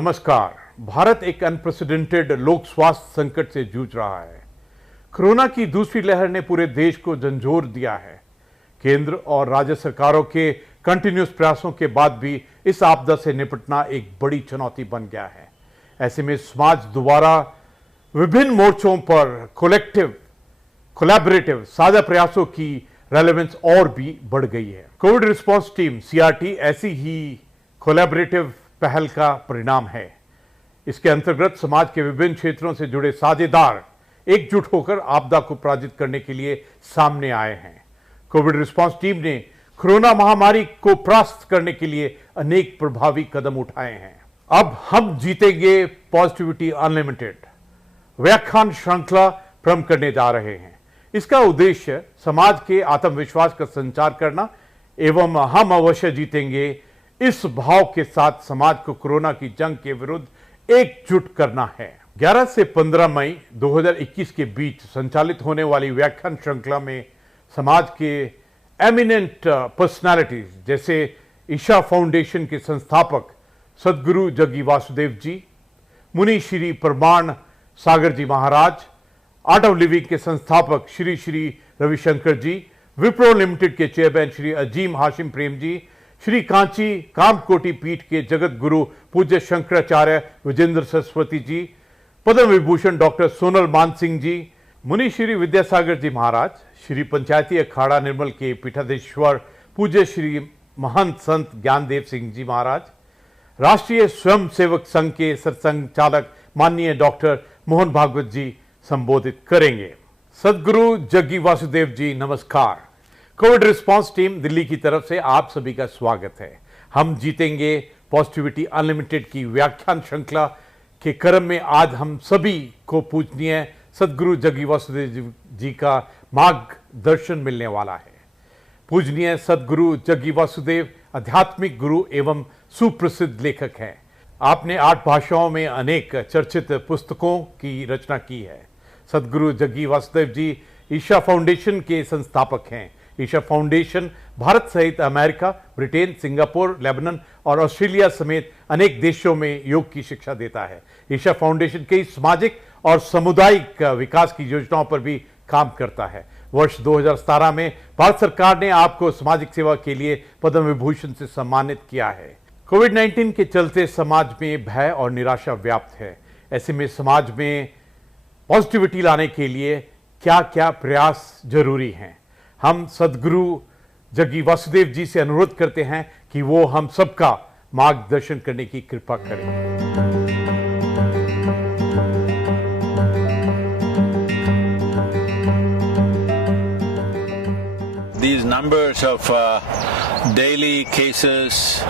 नमस्कार। भारत एक अनप्रेसिडेंटेड लोक स्वास्थ्य संकट से जूझ रहा है। कोरोना की दूसरी लहर ने पूरे देश को झंझोर दिया है। केंद्र और राज्य सरकारों के कंटिन्यूस प्रयासों के बाद भी इस आपदा से निपटना एक बड़ी चुनौती बन गया है। ऐसे में समाज दोबारा विभिन्न मोर्चों पर कोलैबोरेटिव साझा प्रयासों की रेलेवेंस और भी बढ़ गई है। कोविड रिस्पांस टीम सीआरटी ऐसी ही कोलैबोरेटिव पहल का परिणाम है। इसके अंतर्गत समाज के विभिन्न क्षेत्रों से जुड़े साझेदार एकजुट होकर आपदा को पराजित करने के लिए सामने आए हैं। कोविड रिस्पांस टीम ने कोरोना महामारी को परास्त करने के लिए अनेक प्रभावी कदम उठाए हैं। अब हम जीतेंगे पॉजिटिविटी अनलिमिटेड व्याख्यान श्रृंखला प्रारंभ करने जा रहे हैं। इसका उद्देश्य समाज के आत्मविश्वास का संचार करना एवं हम अवश्य जीतेंगे इस भाव के साथ समाज को कोरोना की जंग के विरुद्ध एकजुट करना है। 11 से 15 मई 2021 के बीच संचालित होने वाली व्याख्यान श्रृंखला में समाज के एमिनेंट पर्सनालिटीज जैसे ईशा फाउंडेशन के संस्थापक सदगुरु जग्गी वासुदेव जी, मुनि श्री प्रमाण सागर जी महाराज, आर्ट ऑफ लिविंग के संस्थापक श्री श्री रविशंकर जी, विप्रो लिमिटेड के चेयरमैन श्री अजीम हाशिम प्रेम जी, श्री कांची कामकोटि पीठ के जगत गुरु पूज्य शंकराचार्य विजेंद्र सरस्वती जी, पद्म विभूषण डॉक्टर सोनल मान सिंह जी, मुनि श्री विद्यासागर जी महाराज, श्री पंचायती अखाड़ा निर्मल के पीठाधीश्वर पूज्य श्री महंत संत ज्ञानदेव सिंह जी महाराज, राष्ट्रीय स्वयं सेवक संघ के सत्संग चालक माननीय डॉक्टर मोहन भागवत जी संबोधित करेंगे। सदगुरु जग्गी वासुदेव जी नमस्कार। कोविड रिस्पांस टीम दिल्ली की तरफ से आप सभी का स्वागत है। हम जीतेंगे पॉजिटिविटी अनलिमिटेड की व्याख्यान श्रृंखला के क्रम में आज हम सभी को पूजनीय सदगुरु जग्गी वासुदेव जी का मार्गदर्शन मिलने वाला है। पूजनीय सदगुरु जग्गी वासुदेव आध्यात्मिक गुरु एवं सुप्रसिद्ध लेखक हैं। आपने 8 भाषाओं में अनेक चर्चित पुस्तकों की रचना की है। सदगुरु जग्गी वासुदेव जी ईशा फाउंडेशन के संस्थापक हैं। ईशा फाउंडेशन भारत सहित अमेरिका, ब्रिटेन, सिंगापुर, लेबनान और ऑस्ट्रेलिया समेत अनेक देशों में योग की शिक्षा देता है। ईशा फाउंडेशन कई सामाजिक और सामुदायिक विकास की योजनाओं पर भी काम करता है। वर्ष 2017 में भारत सरकार ने आपको सामाजिक सेवा के लिए पद्म विभूषण से सम्मानित किया है। कोविड-19 के चलते समाज में भय और निराशा व्याप्त है। ऐसे में समाज में पॉजिटिविटी लाने के लिए क्या क्या प्रयास जरूरी हैं, हम सदगुरु जग्गी वासुदेव जी से अनुरोध करते हैं कि वो हम सबका मार्गदर्शन करने की कृपा करें। These numbers of daily cases,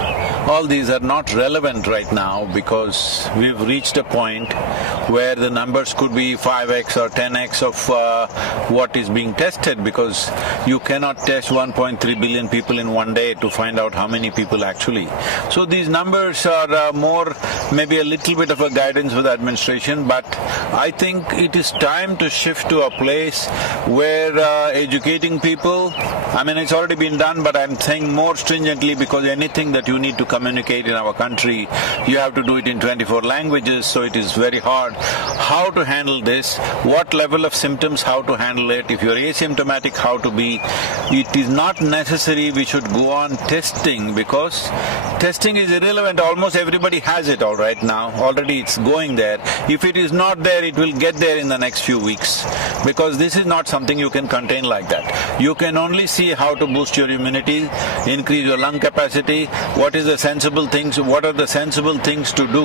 all these are not relevant right now because we've reached a point where the numbers could be 5x or 10x of what is being tested, because you cannot test 1.3 billion people in one day to find out how many people actually. So these numbers are more maybe a little bit of a guidance for the administration, but I think it is time to shift to a place where educating people, I mean it's already been done, but I'm saying more stringently, because anything that you need to communicate in our country, you have to do it in 24 languages, so it is very hard. How to handle this, what level of symptoms, how to handle it, if you're asymptomatic, how to be. It is not necessary we should go on testing, because testing is irrelevant. Almost everybody has it all right now. Already it's going there. If it is not there, it will get there in the next few weeks, because this is not something you can contain like that. You can only see how to boost your immunity, increase your lung capacity, what are the sensible things to do.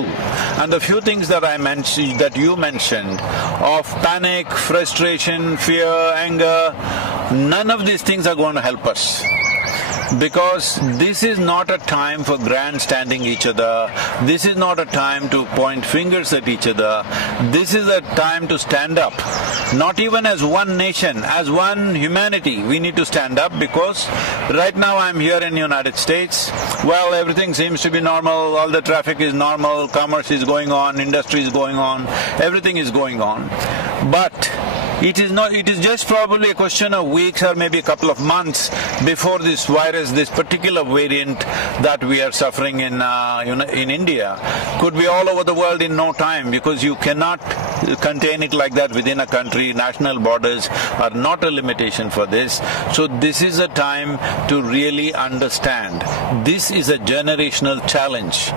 And the few things that I mentioned, that you mentioned, of panic, frustration, fear, anger, none of these things are going to help us. Because this is not a time for grandstanding each other, this is not a time to point fingers at each other, this is a time to stand up. Not even as one nation, as one humanity, we need to stand up, because right now I'm here in the United States, well, everything seems to be normal, all the traffic is normal, commerce is going on, industry is going on, everything is going on. But It is just probably a question of weeks or maybe a couple of months before this virus, this particular variant that we are suffering in India, could be all over the world in no time, because you cannot contain it like that within a country. National borders are not a limitation for this. So this is a time to really understand. This is a generational challenge.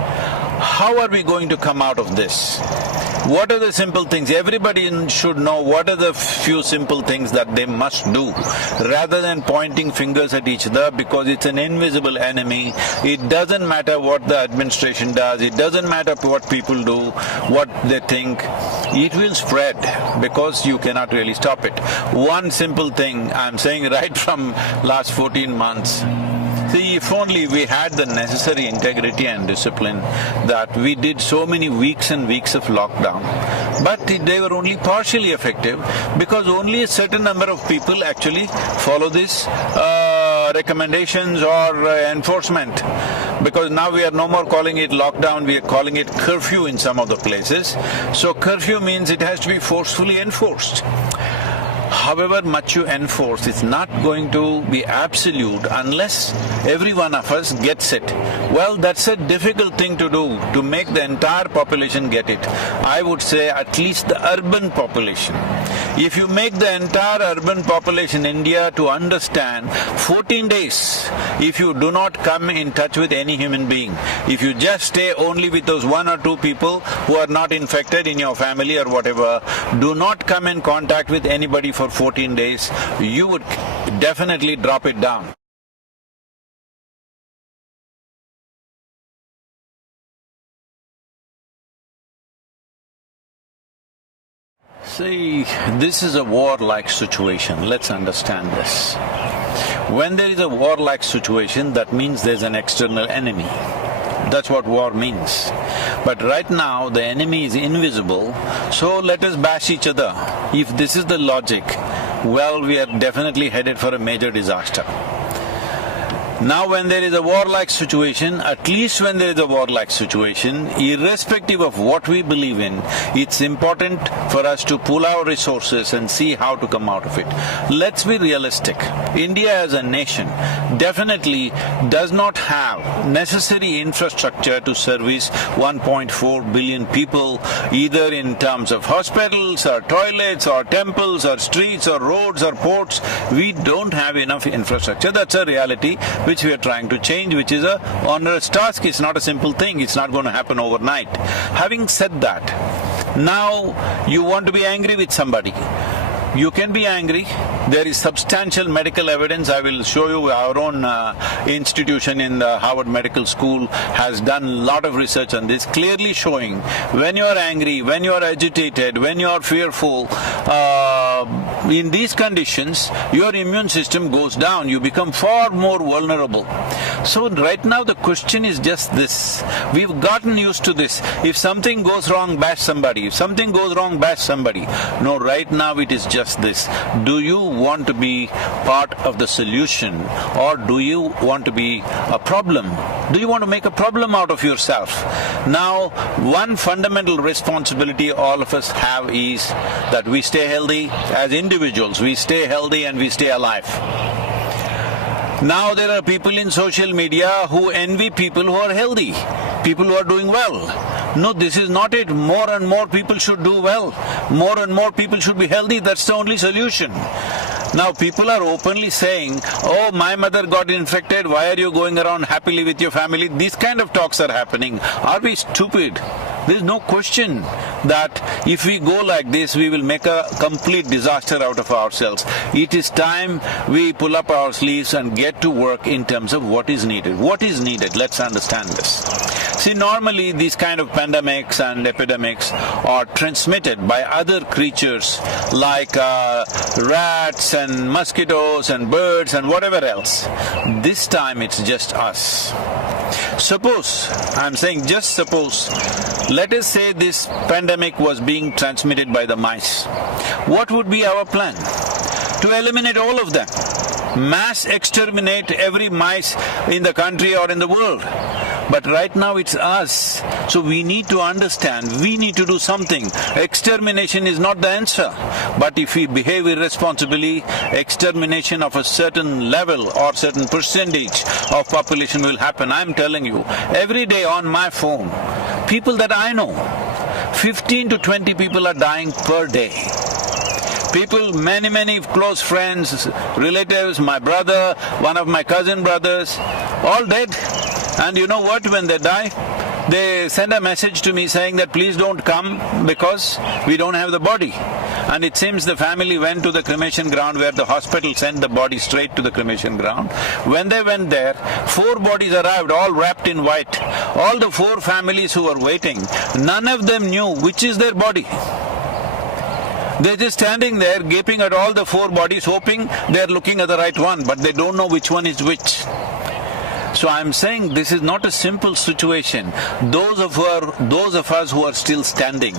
How are we going to come out of this? What are the simple things? Everybody should know what are the few simple things that they must do, rather than pointing fingers at each other, because it's an invisible enemy. It doesn't matter what the administration does, it doesn't matter what people do, what they think. It will spread because you cannot really stop it. One simple thing I'm saying right from last 14 months. See, if only we had the necessary integrity and discipline, that we did so many weeks and weeks of lockdown, but they were only partially effective because only a certain number of people actually follow these recommendations or enforcement. Because now we are no more calling it lockdown, we are calling it curfew in some of the places. So curfew means it has to be forcefully enforced. However much you enforce, it's not going to be absolute unless every one of us gets it. Well, that's a difficult thing to do, to make the entire population get it. I would say at least the urban population. If you make the entire urban population in India to understand 14 days, if you do not come in touch with any human being, if you just stay only with those one or two people who are not infected in your family or whatever, do not come in contact with anybody for 14 days, you would definitely drop it down. See, this is a war-like situation. Let's understand this. When there is a war-like situation, that means there's an external enemy. That's what war means. But right now, the enemy is invisible, so let us bash each other. If this is the logic, well, we are definitely headed for a major disaster. Now when there is a war-like situation, at least when there is a war-like situation, irrespective of what we believe in, it's important for us to pool our resources and see how to come out of it. Let's be realistic. India as a nation definitely does not have necessary infrastructure to service 1.4 billion people, either in terms of hospitals or toilets or temples or streets or roads or ports. We don't have enough infrastructure. That's a reality which we are trying to change, which is a onerous task. It's not a simple thing. It's not going to happen overnight. Having said that, now you want to be angry with somebody. You can be angry. There is substantial medical evidence. I will show you our own institution in the Harvard Medical School has done a lot of research on this, clearly showing when you are angry, when you are agitated, when you are fearful, in these conditions, your immune system goes down. You become far more vulnerable. So right now the question is just this. We've gotten used to this. If something goes wrong, bash somebody. If something goes wrong, bash somebody. No, right now it is just this. Do you want to be part of the solution, or do you want to be a problem? Do you want to make a problem out of yourself? Now, one fundamental responsibility all of us have is that we stay healthy as individuals. We stay healthy and we stay alive. Now there are people in social media who envy people who are healthy, people who are doing well. No, this is not it. More and more people should do well. More and more people should be healthy. That's the only solution. Now people are openly saying, oh, my mother got infected, why are you going around happily with your family? These kind of talks are happening. Are we stupid? There is no question that if we go like this, we will make a complete disaster out of ourselves. It is time we pull up our sleeves and get to work in terms of what is needed. What is needed? Let's understand this. See, normally these kind of pandemics and epidemics are transmitted by other creatures like rats and mosquitoes and birds and whatever else. This time it's just us. Suppose, I'm saying just suppose, let us say this pandemic was being transmitted by the mice. What would be our plan? To eliminate all of them. Mass exterminate every mice in the country or in the world. But right now it's us. So we need to understand, we need to do something. Extermination is not the answer. But if we behave irresponsibly, extermination of a certain level or certain percentage of population will happen. I'm telling you, every day on my phone, people that I know, 15 to 20 people are dying per day. People, many close friends, relatives, my brother, one of my cousin brothers, all dead. And you know what, when they die, they send a message to me saying that please don't come because we don't have the body. And it seems the family went to the cremation ground where the hospital sent the body straight to the cremation ground. When they went there, 4 bodies arrived, all wrapped in white. All the 4 families who were waiting, none of them knew which is their body. They're just standing there gaping at all the 4 bodies, hoping they're looking at the right one, but they don't know which one is which. So I'm saying this is not a simple situation. Those of us who are still standing,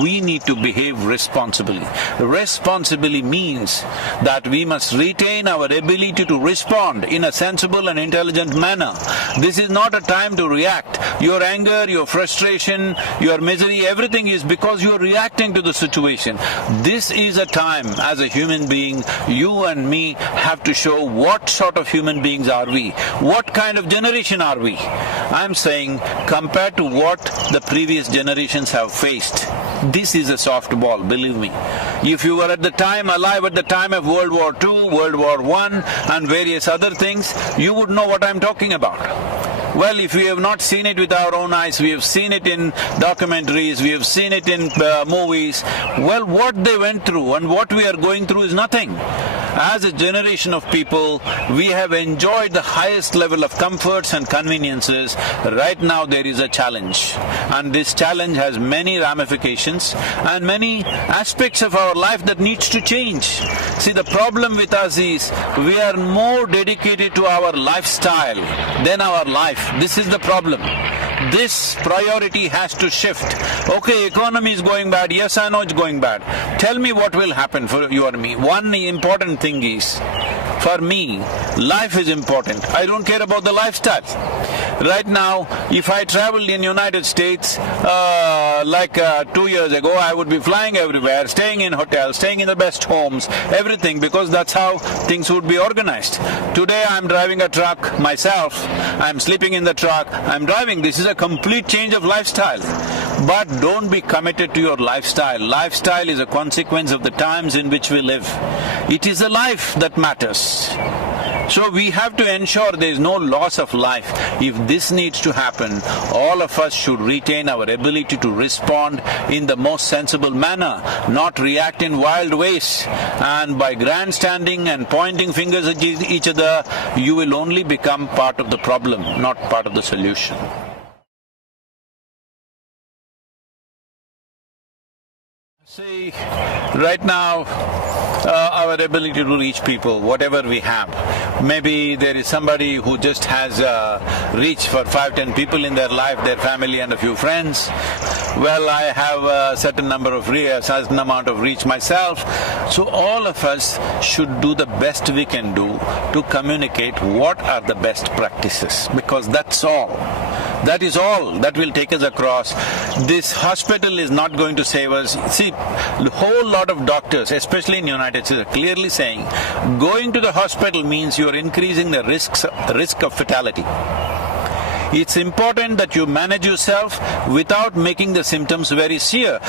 we need to behave responsibly. Responsibly means that we must retain our ability to respond in a sensible and intelligent manner. This is not a time to react. Your anger, your frustration, your misery, everything is because you're reacting to the situation. This is a time, as a human being, you and me have to show what sort of human beings are we, what kind of generation are we. I'm saying, compared to what the previous generations have faced, this is a soft ball, believe me. If you were at the time, alive at the time of World War II, World War I and various other things, you would know what I'm talking about. Well, if we have not seen it with our own eyes, we have seen it in documentaries, we have seen it in movies. Well, what they went through and what we are going through is nothing. As a generation of people, we have enjoyed the highest level of comforts and conveniences. Right now there is a challenge, and this challenge has many ramifications and many aspects of our life that needs to change. See, the problem with us is we are more dedicated to our lifestyle than our life. This is the problem. This priority has to shift. Okay, economy is going bad. Yes, I know it's going bad. Tell me what will happen for you or me. One important thing is, for me, life is important. I don't care about the lifestyle. Right now, if I traveled in United States, 2 years ago, I would be flying everywhere, staying in hotels, staying in the best homes, everything, because that's how things would be organized. Today, I'm driving a truck myself. I'm sleeping in the truck. I'm driving. This is a complete change of lifestyle. But don't be committed to your lifestyle. Lifestyle is a consequence of the times in which we live. It is the life that matters. So we have to ensure there is no loss of life. If this needs to happen, all of us should retain our ability to respond in the most sensible manner, not react in wild ways. And by grandstanding and pointing fingers at each other, you will only become part of the problem, not part of the solution. See, right now, our ability to reach people, whatever we have. Maybe there is somebody who just has reach for 5-10 people in their life, their family and a few friends. Well, I have a certain amount of reach myself. So all of us should do the best we can do to communicate what are the best practices, because that's all. That is all that will take us across. This hospital is not going to save us. See, a whole lot of doctors, especially in the United States, are clearly saying going to the hospital means you are increasing the risk of fatality. It's important that you manage yourself without making the symptoms very severe.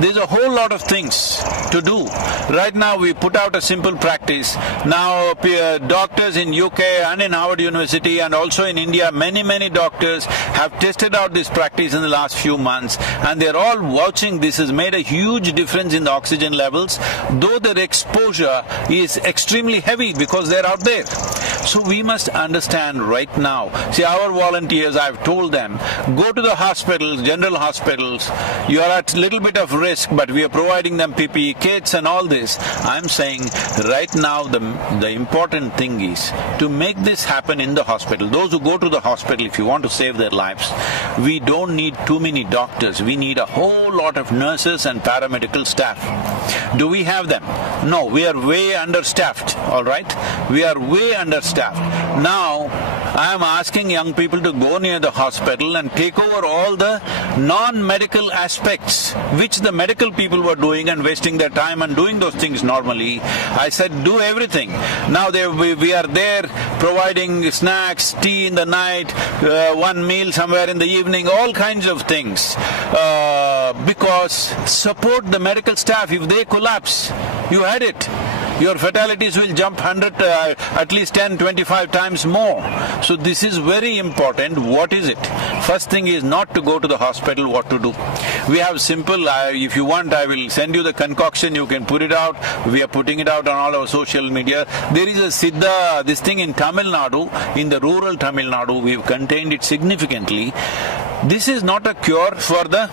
There's a whole lot of things to do. Right now we put out a simple practice. Now doctors in UK and in Harvard University and also in India, many doctors have tested out this practice in the last few months, and they're all vouching this has made a huge difference in the oxygen levels, though their exposure is extremely heavy because they're out there. So we must understand right now. See, our volunteers, I've told them, go to the hospitals, general hospitals. You are at a little bit of risk, but we are providing them PPE kits and all this. I'm saying right now the important thing is to make this happen in the hospital. Those who go to the hospital, if you want to save their lives, we don't need too many doctors. We need a whole lot of nurses and paramedical staff. Do we have them? No, we are way understaffed, all right? We are way understaffed. Now, I am asking young people to go near the hospital and take over all the non-medical aspects, which the medical people were doing and wasting their time and doing those things normally. I said, do everything. Now we are there providing snacks, tea in the night, one meal somewhere in the evening, all kinds of things. Because support the medical staff. If they collapse, you had it. Your fatalities will jump at least 10, 25 times more. So this is very important. What is it? First thing is not to go to the hospital, what to do. We have simple, if you want, I will send you the concoction, you can put it out. We are putting it out on all our social media. There is a Siddha, this thing in Tamil Nadu, in the rural Tamil Nadu, we've contained it significantly. This is not a cure for the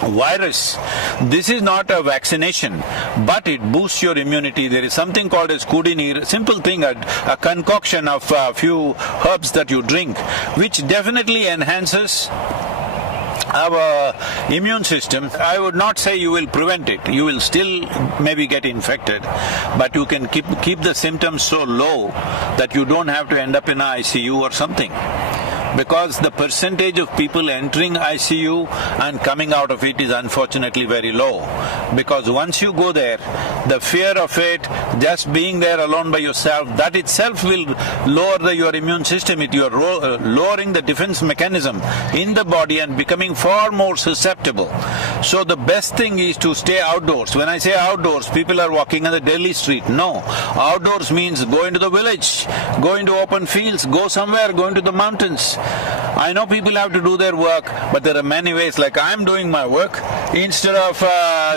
virus. This is not a vaccination, but it boosts your immunity. There is something called as Kudineer, simple thing, a concoction of a few herbs that you drink, which definitely enhances our immune system. I would not say you will prevent it. You will still maybe get infected, but you can keep the symptoms so low that you don't have to end up in an ICU or something. Because the percentage of people entering ICU and coming out of it is unfortunately very low. Because once you go there, the fear of it, just being there alone by yourself, that itself will lower your immune system. You are lowering the defense mechanism in the body and becoming far more susceptible. So the best thing is to stay outdoors. When I say outdoors, people are walking on the Delhi street. No. Outdoors means go into the village, go into open fields, go somewhere, go into the mountains. I know people have to do their work, but there are many ways. Like I'm doing my work. Instead of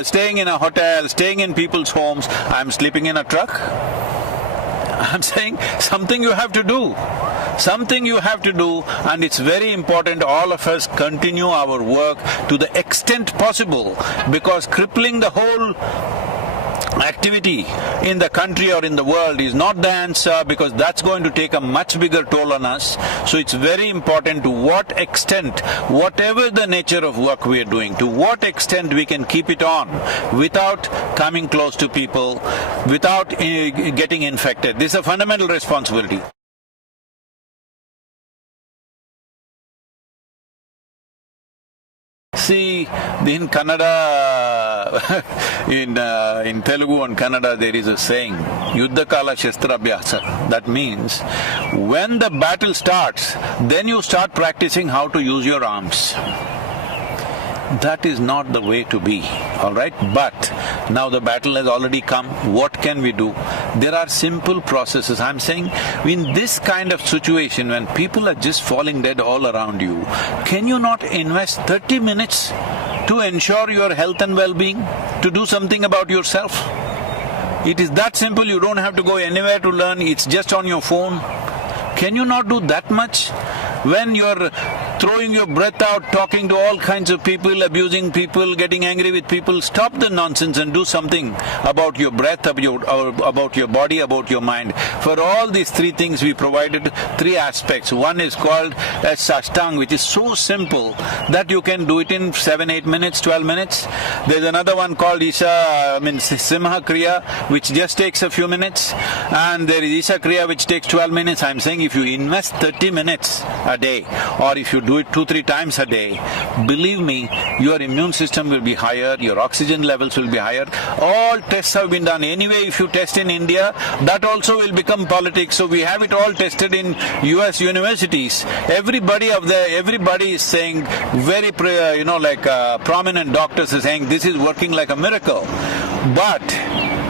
staying in a hotel, staying in people's homes, I'm sleeping in a truck. I'm saying something you have to do. Something you have to do, and it's very important all of us continue our work to the extent possible, because crippling the whole activity in the country or in the world is not the answer, because that's going to take a much bigger toll on us. So it's very important to what extent, whatever the nature of work we are doing, to what extent we can keep it on without coming close to people, without getting infected. This is a fundamental responsibility. See, in Kannada, in Telugu and Kannada, there is a saying, Yuddha Kala Shastra Abhyasa. That means, when the battle starts, then you start practicing how to use your arms. That is not the way to be, all right? But now the battle has already come. What can we do? There are simple processes. I'm saying in this kind of situation when people are just falling dead all around you, can you not invest 30 minutes to ensure your health and well-being, to do something about yourself? It is that simple. You don't have to go anywhere to learn. It's just on your phone. Can you not do that much? When you're throwing your breath out, talking to all kinds of people, abusing people, getting angry with people, stop the nonsense and do something about your breath, about your body, about your mind. For all these three things we provided three aspects. One is called as Sashtang, which is so simple that you can do it in 7, 8 minutes, 12 minutes. There's another one called Simha Kriya, which just takes a few minutes. And there is Isha Kriya, which takes 12 minutes. I'm saying if you invest 30 minutes a day, or if you do it 2-3 times a day, believe me, your immune system will be higher, your oxygen levels will be higher. All tests have been done. Anyway, if you test in India, that also will become politics. So we have it all tested in US universities. Everybody is saying, very prominent doctors are saying this is working like a miracle. But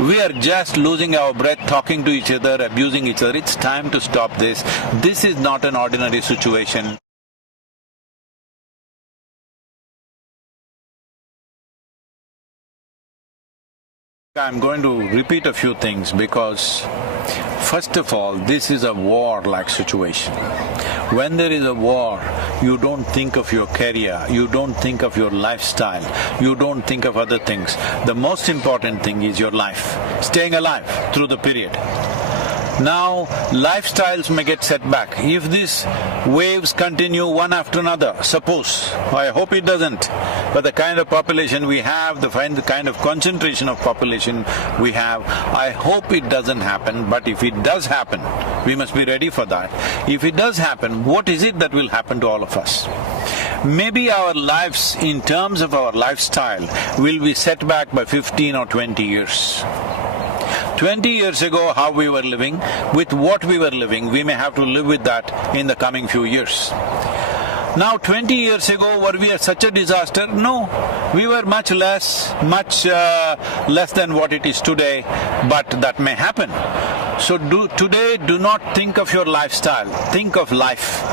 we are just losing our breath, talking to each other, abusing each other. It's time to stop this. This is not an ordinary situation. I'm going to repeat a few things because, first of all, this is a war-like situation. When there is a war, you don't think of your career, you don't think of your lifestyle, you don't think of other things. The most important thing is your life, staying alive through the period. Now, lifestyles may get set back. If these waves continue one after another, suppose, I hope it doesn't, but the kind of population we have, the kind of concentration of population we have, I hope it doesn't happen. But if it does happen, we must be ready for that. If it does happen, what is it that will happen to all of us? Maybe our lives, in terms of our lifestyle, will be set back by 15 or 20 years. 20 years ago, how we were living, with what we were living, we may have to live with that in the coming few years. Now, 20 years ago, were we such a disaster? No. We were much less than what it is today, but that may happen. So today, do not think of your lifestyle, think of life.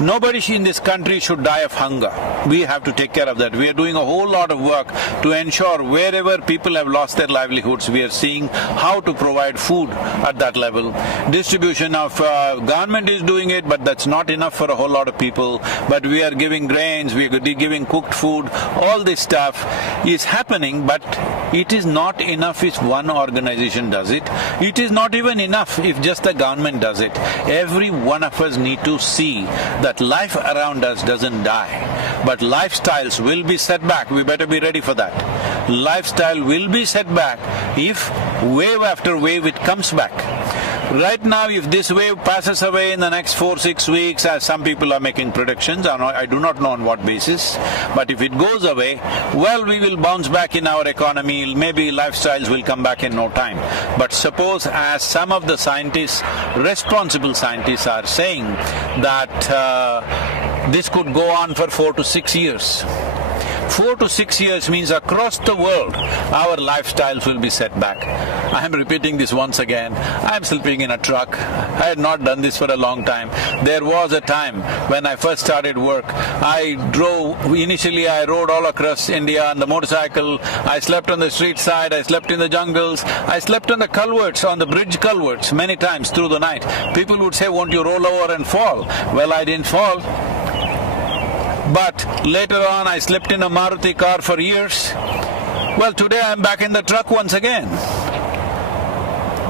Nobody in this country should die of hunger. We have to take care of that. We are doing a whole lot of work to ensure wherever people have lost their livelihoods, we are seeing how to provide food at that level. Distribution of government is doing it, but that's not enough for a whole lot of people. But we are giving grains, we are giving cooked food, all this stuff is happening, but it is not enough if one organization does it. It is not even enough if just the government does it. Every one of us need to see that life around us doesn't die, but lifestyles will be set back. We better be ready for that. Lifestyle will be set back if wave after wave it comes back. Right now, if this wave passes away in the next 4-6 weeks, as some people are making predictions, I do not know on what basis, but if it goes away, well, we will bounce back in our economy, maybe lifestyles will come back in no time. But suppose, as some of the scientists, responsible scientists are saying, that this could go on for 4 to 6 years. 4 to 6 years means across the world, our lifestyles will be set back. I am repeating this once again. I am sleeping in a truck. I had not done this for a long time. There was a time when I first started work, initially I rode all across India on the motorcycle. I slept on the street side, I slept in the jungles, I slept on the culverts, on the bridge culverts many times through the night. People would say, won't you roll over and fall? Well, I didn't fall. But later on, I slept in a Maruti car for years. Well, today I'm back in the truck once again.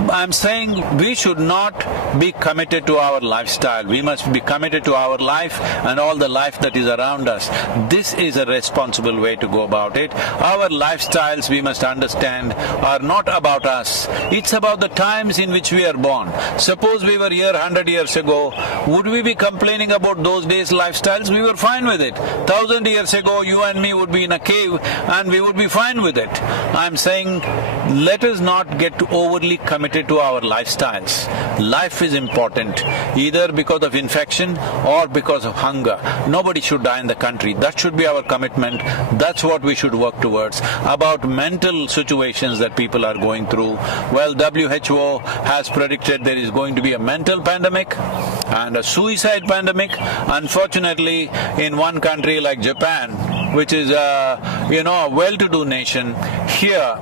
I'm saying we should not be committed to our lifestyle. We must be committed to our life and all the life that is around us. This is a responsible way to go about it. Our lifestyles, we must understand, are not about us. It's about the times in which we are born. Suppose we were here 100 years ago, would we be complaining about those days' lifestyles? We were fine with it. 1,000 years ago, you and me would be in a cave and we would be fine with it. I'm saying, let us not get overly committed to our lifestyles. Life is important, either because of infection or because of hunger. Nobody should die in the country. That should be our commitment. That's what we should work towards. About mental situations that people are going through, well, WHO has predicted there is going to be a mental pandemic and a suicide pandemic. Unfortunately, in one country like Japan, which is a well-to-do nation, here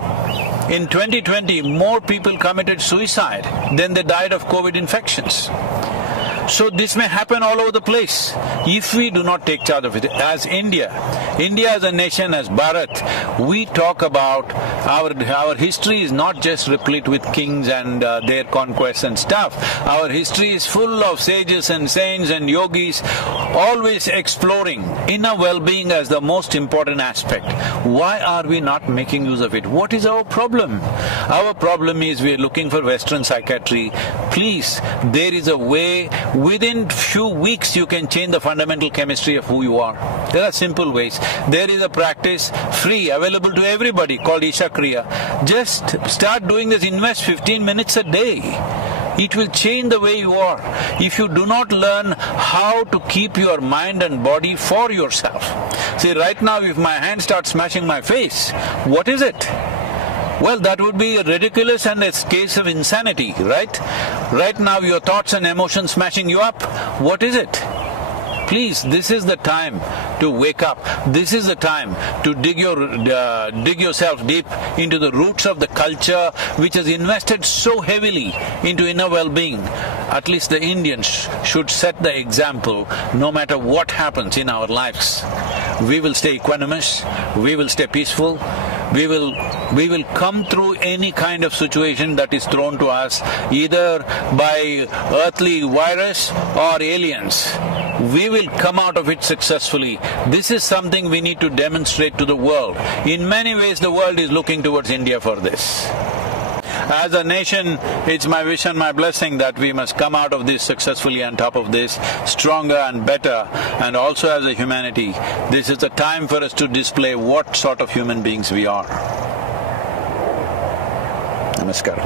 in 2020, more people committed suicide than they died of COVID infections. So this may happen all over the place if we do not take charge of it. As India as a nation, as Bharat, we talk about our history is not just replete with kings and their conquests and stuff. Our history is full of sages and saints and yogis, always exploring inner well-being as the most important aspect. Why are we not making use of it? What is our problem? Our problem is we are looking for Western psychiatry. Please, there is a way. Within few weeks you can change the fundamental chemistry of who you are. There are simple ways. There is a practice, free, available to everybody, called Isha Kriya. Just start doing this, invest 15 minutes a day. It will change the way you are. If you do not learn how to keep your mind and body for yourself. See, right now if my hand starts smashing my face, what is it? Well, that would be ridiculous and a case of insanity, right? Right now your thoughts and emotions smashing you up. What is it? Please, this is the time to wake up. This is the time to dig yourself deep into the roots of the culture which has invested so heavily into inner well-being. At least the Indians should set the example no matter what happens in our lives. We will stay equanimous, we will stay peaceful, we will come through any kind of situation that is thrown to us, either by earthly virus or aliens. we will come out of it successfully. This is something we need to demonstrate to the world. In many ways, the world is looking towards India for this. As a nation, it's my wish and my blessing that we must come out of this successfully on top of this, stronger and better, and also as a humanity, this is the time for us to display what sort of human beings we are. Namaskar.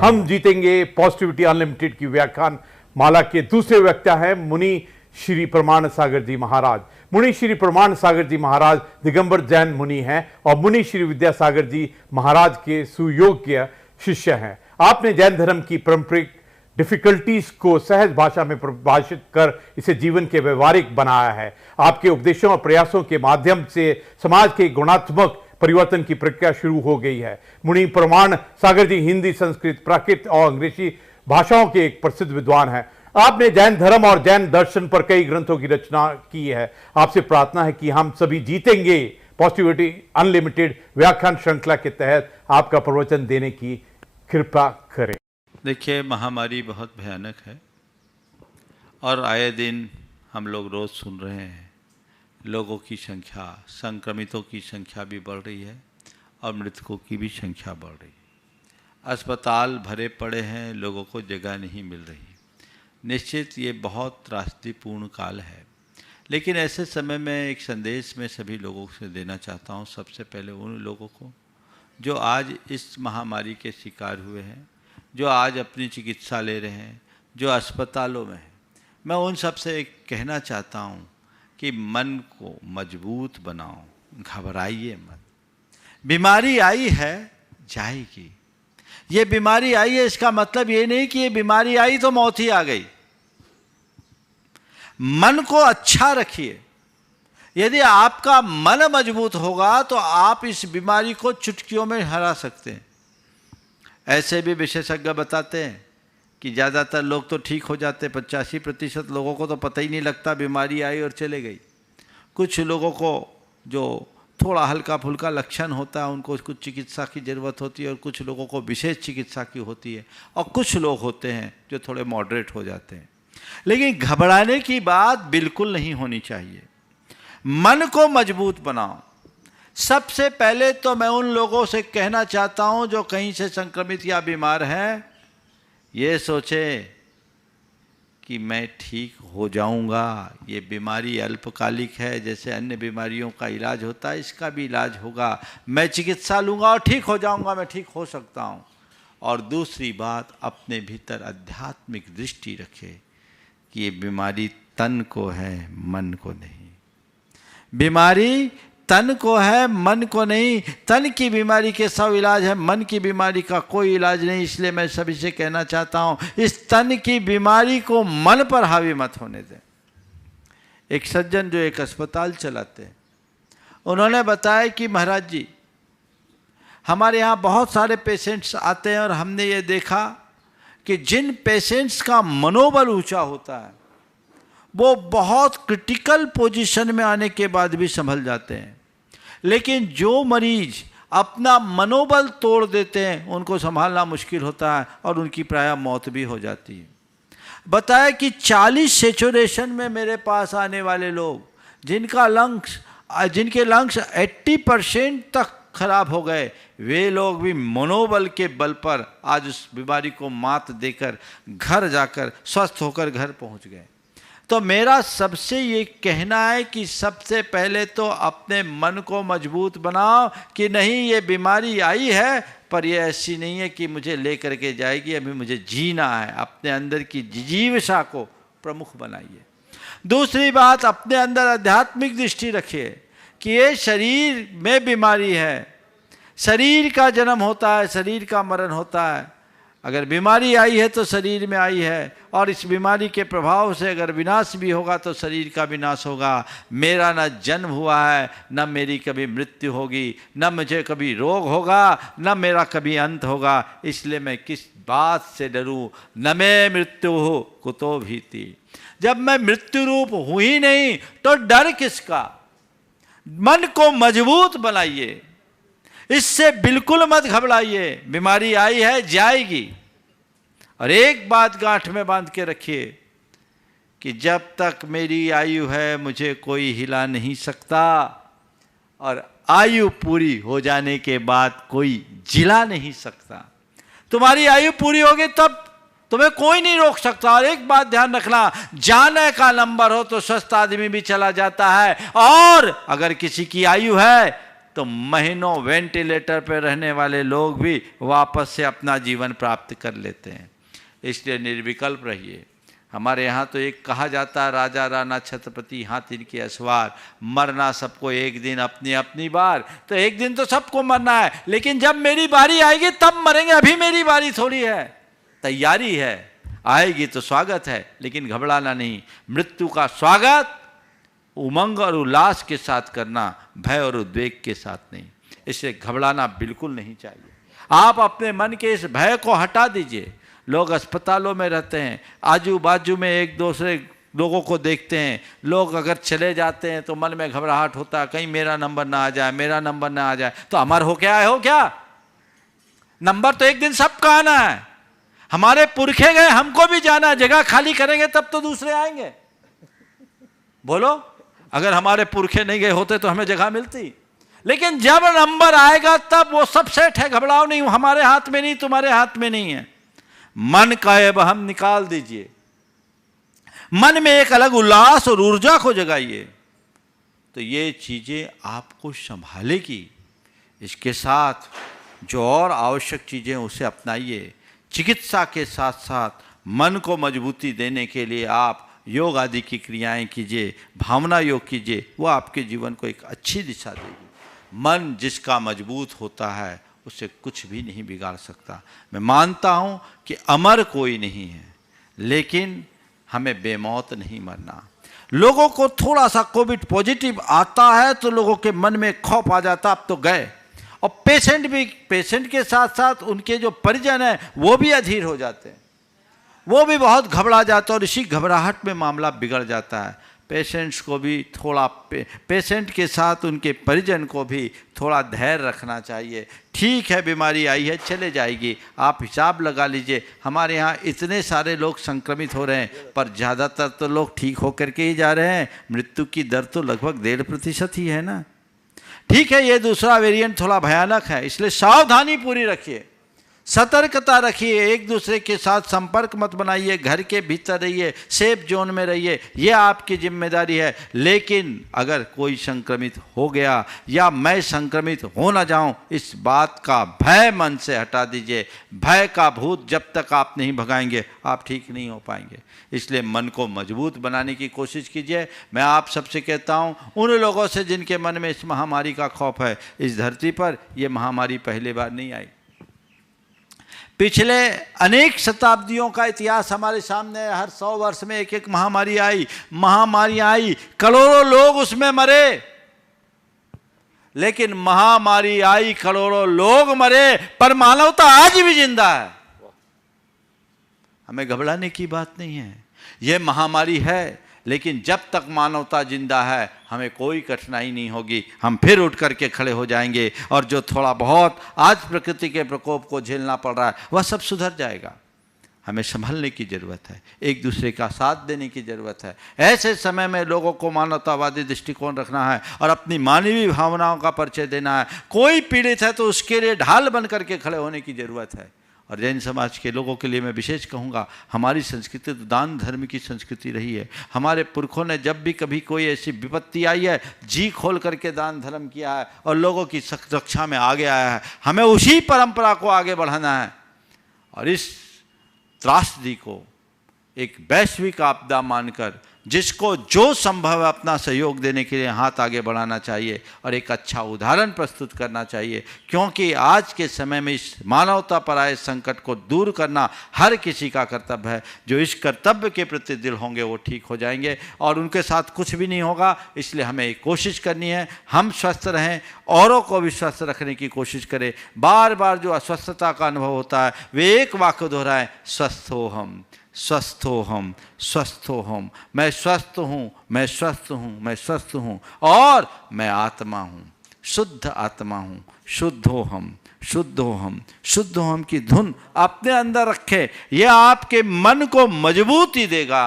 हम जीतेंगे positivity unlimited की व्याख्यान माला के दूसरे वक्ता हैं मुनि श्री प्रमाण सागर जी महाराज। मुनि श्री प्रमाण सागर जी महाराज दिगंबर जैन मुनि हैं और मुनि श्री विद्यासागर जी महाराज के सुयोग्य शिष्य हैं। आपने जैन धर्म की पारंपरिक डिफिकल्टीज को सहज भाषा में परिभाषित कर इसे जीवन के व्यवहारिक बनाया है। आपके उपदेशों और प्रयासों के माध्यम से समाज के गुणात्मक परिवर्तन की प्रक्रिया शुरू हो गई है। मुनि प्रमाण सागर जी हिंदी, संस्कृत, प्राकृत और अंग्रेजी भाषाओं के एक प्रसिद्ध विद्वान हैं। आपने जैन धर्म और जैन दर्शन पर कई ग्रंथों की रचना की है। आपसे प्रार्थना है कि हम सभी जीतेंगे पॉजिटिविटी अनलिमिटेड व्याख्यान श्रृंखला के तहत आपका प्रवचन देने की कृपा करें। देखिए, महामारी बहुत भयानक है और आए दिन हम लोग रोज़ सुन रहे हैं लोगों की संख्या, संक्रमितों की संख्या भी बढ़ रही है और मृतकों की भी संख्या बढ़ रही है। अस्पताल भरे पड़े हैं, लोगों को जगह नहीं मिल रही। निश्चित ये बहुत त्रासदीपूर्ण काल है, लेकिन ऐसे समय में एक संदेश मैं सभी लोगों से देना चाहता हूँ। सबसे पहले उन लोगों को जो आज इस महामारी के शिकार हुए हैं, जो आज अपनी चिकित्सा ले रहे हैं, जो अस्पतालों में हैं, मैं उन सब से एक कहना चाहता हूँ कि मन को मजबूत बनाओ, घबराइए मत। बीमारी आई है, जाएगी। ये बीमारी आई है, इसका मतलब ये नहीं कि ये बीमारी आई तो मौत ही आ गई। मन को अच्छा रखिए। यदि आपका मन मजबूत होगा तो आप इस बीमारी को चुटकियों में हरा सकते हैं। ऐसे भी विशेषज्ञ बताते हैं कि ज़्यादातर लोग तो ठीक हो जाते, 85% लोगों को तो पता ही नहीं लगता बीमारी आई और चले गई। कुछ लोगों को जो थोड़ा हल्का फुल्का लक्षण होता है उनको कुछ चिकित्सा की ज़रूरत होती है और कुछ लोगों को विशेष चिकित्सा की होती है और कुछ लोग होते हैं जो थोड़े मॉडरेट हो जाते हैं। लेकिन घबराने की बात बिल्कुल नहीं होनी चाहिए। मन को मजबूत बनाओ। सबसे पहले तो मैं उन लोगों से कहना चाहता हूं जो कहीं से संक्रमित या बीमार हैं, ये सोचे कि मैं ठीक हो जाऊंगा। ये बीमारी अल्पकालिक है, जैसे अन्य बीमारियों का इलाज होता है इसका भी इलाज होगा। मैं चिकित्सा लूँगा और ठीक हो जाऊंगा, मैं ठीक हो सकता हूँ। और दूसरी बात, अपने भीतर आध्यात्मिक दृष्टि रखे कि ये बीमारी तन को है, मन को नहीं। बीमारी तन को है, मन को नहीं। तन की बीमारी के 100 इलाज है, मन की बीमारी का कोई इलाज नहीं। इसलिए मैं सभी से कहना चाहता हूँ, इस तन की बीमारी को मन पर हावी मत होने दें। एक सज्जन जो एक अस्पताल चलाते हैं, उन्होंने बताया कि महाराज जी, हमारे यहाँ बहुत सारे पेशेंट्स आते हैं और हमने ये देखा कि जिन पेशेंट्स का मनोबल ऊंचा होता है वो बहुत क्रिटिकल पोजीशन में आने के बाद भी संभल जाते हैं, लेकिन जो मरीज अपना मनोबल तोड़ देते हैं उनको संभालना मुश्किल होता है और उनकी प्रायः मौत भी हो जाती है। बताया कि 40 सैचुरेशन में मेरे पास आने वाले लोग जिनके लंग्स 80% तक खराब हो गए, वे लोग भी मनोबल के बल पर आज उस बीमारी को मात देकर घर जाकर स्वस्थ होकर घर पहुंच गए। तो मेरा सबसे ये कहना है कि सबसे पहले तो अपने मन को मजबूत बनाओ कि नहीं, ये बीमारी आई है पर ये ऐसी नहीं है कि मुझे लेकर के जाएगी, अभी मुझे जीना है। अपने अंदर की जिजीविषा को प्रमुख बनाइए। दूसरी बात, अपने अंदर आध्यात्मिक दृष्टि रखिए कि ये शरीर में बीमारी है, शरीर का जन्म होता है, शरीर का मरण होता है। अगर बीमारी आई है तो शरीर में आई है और इस बीमारी के प्रभाव से अगर विनाश भी होगा तो शरीर का विनाश होगा। मेरा न जन्म हुआ है, न मेरी कभी मृत्यु होगी, न मुझे कभी रोग होगा, न मेरा कभी अंत होगा। इसलिए मैं किस बात से डरूं? न मैं मृत्यु हो कुतो भीति। जब मैं मृत्यु रूप हूं ही नहीं तो डर किसका? मन को मजबूत बनाइए। इससे बिल्कुल मत घबराइए। बीमारी आई है, जाएगी। और एक बात गांठ में बांध के रखिए कि जब तक मेरी आयु है मुझे कोई हिला नहीं सकता, और आयु पूरी हो जाने के बाद कोई जिला नहीं सकता। तुम्हारी आयु पूरी होगी तब तुम्हें कोई नहीं रोक सकता। और एक बात ध्यान रखना, जाने का नंबर हो तो स्वस्थ आदमी भी चला जाता है, और अगर किसी की आयु है तो महीनों वेंटिलेटर पर रहने वाले लोग भी वापस से अपना जीवन प्राप्त कर लेते हैं। इसलिए निर्विकल्प रहिए। हमारे यहाँ तो एक कहा जाता है, राजा राणा छत्रपति हाथ इनके असवार, मरना सबको एक दिन अपनी अपनी बार। तो एक दिन तो सबको मरना है, लेकिन जब मेरी बारी आएगी तब मरेंगे। अभी मेरी बारी थोड़ी है, तैयारी है। आएगी तो स्वागत है, लेकिन घबराना नहीं। मृत्यु का स्वागत उमंग और उल्लास के साथ करना, भय और उद्वेग के साथ नहीं। इससे घबराना बिल्कुल नहीं चाहिए। आप अपने मन के इस भय को हटा दीजिए। लोग अस्पतालों में रहते हैं, आजू बाजू में एक दूसरे लोगों को देखते हैं। लोग अगर चले जाते हैं तो मन में घबराहट होता है, कहीं मेरा नंबर ना आ जाए, मेरा नंबर ना आ जाए। तो अमर हो क्या हो क्या? नंबर तो एक दिन सबका आना है। हमारे पुरखे गए, हमको भी जाना है। जगह खाली करेंगे तब तो दूसरे आएंगे। बोलो, अगर हमारे पुरखे नहीं गए होते तो हमें जगह मिलती। लेकिन जब नंबर आएगा तब वो सब सेट है, घबराओ नहीं। हमारे हाथ में नहीं, तुम्हारे हाथ में नहीं है। मन का हम निकाल दीजिए। मन में एक अलग उल्लास और ऊर्जा को जगाइए, तो ये चीजें आपको संभालेगी। इसके साथ जो और आवश्यक चीजें उसे अपनाइए। चिकित्सा के साथ साथ मन को मजबूती देने के लिए आप योग आदि की क्रियाएं कीजिए, भावना योग कीजिए। वो आपके जीवन को एक अच्छी दिशा देगी। मन जिसका मजबूत होता है उसे कुछ भी नहीं बिगाड़ सकता। मैं मानता हूँ कि अमर कोई नहीं है, लेकिन हमें बेमौत नहीं मरना। लोगों को थोड़ा सा कोविड पॉजिटिव आता है तो लोगों के मन में खौफ आ जाता, अब तो गए। और पेशेंट के साथ साथ उनके जो परिजन हैं वो भी अधीर हो जाते हैं, वो भी बहुत घबरा जाते हैं, और इसी घबराहट में मामला बिगड़ जाता है। पेशेंट्स को भी थोड़ा पेशेंट के साथ उनके परिजन को भी थोड़ा धैर्य रखना चाहिए। ठीक है, बीमारी आई है, चले जाएगी। आप हिसाब लगा लीजिए, हमारे यहाँ इतने सारे लोग संक्रमित हो रहे हैं, पर ज़्यादातर तो लोग ठीक होकर के ही जा रहे हैं। मृत्यु की दर तो लगभग 1.5% ही है ना। ठीक है, ये दूसरा वेरिएंट थोड़ा भयानक है, इसलिए सावधानी पूरी रखिए, सतर्कता रखिए। एक दूसरे के साथ संपर्क मत बनाइए, घर के भीतर रहिए, सेफ जोन में रहिए, ये आपकी जिम्मेदारी है। लेकिन अगर कोई संक्रमित हो गया या मैं संक्रमित हो ना जाऊं, इस बात का भय मन से हटा दीजिए। भय का भूत जब तक आप नहीं भगाएंगे, आप ठीक नहीं हो पाएंगे। इसलिए मन को मजबूत बनाने की कोशिश कीजिए। मैं आप सबसे कहता हूं, उन लोगों से जिनके मन में इस महामारी का खौफ है, इस धरती पर यह महामारी पहली बार नहीं आई। पिछले अनेक शताब्दियों का इतिहास हमारे सामने है। हर 100 वर्ष में एक एक महामारी आई, करोड़ों लोग उसमें मरे। लेकिन महामारी आई, करोड़ों लोग मरे, पर मानवता आज भी जिंदा है। हमें घबराने की बात नहीं है। यह महामारी है, लेकिन जब तक मानवता जिंदा है हमें कोई कठिनाई नहीं होगी। हम फिर उठ करके खड़े हो जाएंगे, और जो थोड़ा बहुत आज प्रकृति के प्रकोप को झेलना पड़ रहा है वह सब सुधर जाएगा। हमें संभलने की ज़रूरत है, एक दूसरे का साथ देने की ज़रूरत है। ऐसे समय में लोगों को मानवतावादी दृष्टिकोण रखना है और अपनी मानवीय भावनाओं का परिचय देना है। कोई पीड़ित है तो उसके लिए ढाल बन करके खड़े होने की ज़रूरत है। और जैन समाज के लोगों के लिए मैं विशेष कहूँगा, हमारी संस्कृति तो दान धर्म की संस्कृति रही है। हमारे पुरखों ने जब भी कभी कोई ऐसी विपत्ति आई है, जी खोल करके दान धर्म किया है और लोगों की रक्षा में आगे आया है। हमें उसी परंपरा को आगे बढ़ाना है और इस त्रासदी को एक वैश्विक आपदा मानकर जिसको जो संभव है अपना सहयोग देने के लिए हाथ आगे बढ़ाना चाहिए और एक अच्छा उदाहरण प्रस्तुत करना चाहिए। क्योंकि आज के समय में इस मानवता पर आए संकट को दूर करना हर किसी का कर्तव्य है। जो इस कर्तव्य के प्रति दिल होंगे वो ठीक हो जाएंगे और उनके साथ कुछ भी नहीं होगा। इसलिए हमें एक कोशिश करनी है, हम स्वस्थ रहें, औरों को भी स्वस्थ रखने की कोशिश करें। बार बार जो अस्वस्थता का अनुभव होता है वे एक वाक्य दोहराएं, स्वस्थ हो हम, स्वस्थ हो हम, स्वस्थ हो हम। मैं स्वस्थ हूँ, मैं स्वस्थ हूँ, मैं स्वस्थ हूँ और मैं आत्मा हूँ। शुद्ध आत्मा हूँ, शुद्ध हो हम, शुद्ध हो हम, शुद्ध हो हम की धुन अपने अंदर रखें। यह आपके मन को मजबूती देगा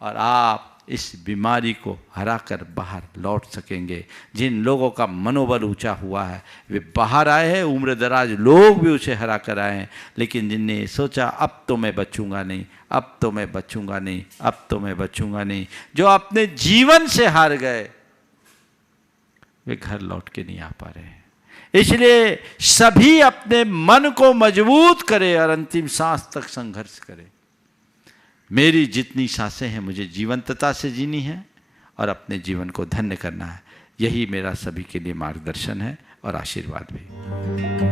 और आप इस बीमारी को हरा कर बाहर लौट सकेंगे। जिन लोगों का मनोबल ऊंचा हुआ है वे बाहर आए हैं, उम्र दराज लोग भी उसे हरा कर आए हैं, लेकिन जिनने सोचा अब तो मैं बचूंगा नहीं, अब तो मैं बचूंगा नहीं, अब तो मैं बचूंगा नहीं, जो अपने जीवन से हार गए वे घर लौट के नहीं आ पा रहे हैं। इसलिए सभी अपने मन को मजबूत करें और अंतिम सांस तक संघर्ष करें। मेरी जितनी सांसें हैं मुझे जीवंतता से जीनी है और अपने जीवन को धन्य करना है। यही मेरा सभी के लिए मार्गदर्शन है और आशीर्वाद भी।